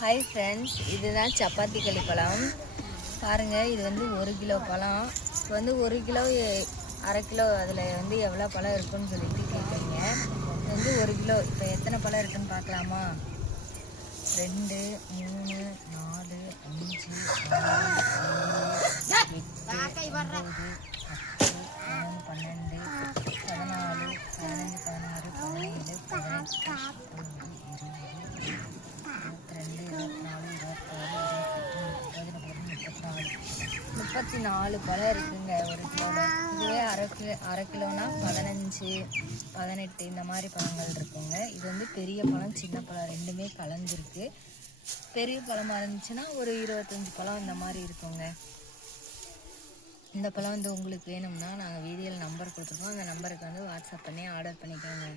Hi friends, இதுதான் சப்பாத்தி களி பழம். பாருங்கள், இது வந்து 1 கிலோ பழம். இப்போ வந்து 1 கிலோ அரை கிலோ அதில் வந்து எவ்வளோ பழம் இருக்குன்னு சொல்லிட்டு கேட்குறீங்க. இது வந்து 1 கிலோ. இப்போ எத்தனை பழம் இருக்குன்னு பார்க்கலாமா? 2, 3, 4, 5, 6, 7, 8, 9, 10, 11, 12, 14, 15, 16, 17, 34 பழம் இருக்குங்க 1 கிலோவில். இதுவே அரை கிலோனா 15, 18 இந்த மாதிரி பழங்கள் இருக்குங்க. இது வந்து பெரிய பழம் சின்ன பழம் ரெண்டுமே கலந்துருக்கு. பெரிய பழமாக இருந்துச்சுன்னா ஒரு 25 பழம் இந்த மாதிரி இருக்குங்க. இந்த பழம் வந்து உங்களுக்கு வேணும்னா நாங்கள் வீடியோவில் நம்பர் கொடுத்துருக்கோம். அந்த நம்பருக்கு வந்து வாட்ஸ்அப் பண்ணி ஆர்டர் பண்ணிக்கோங்க.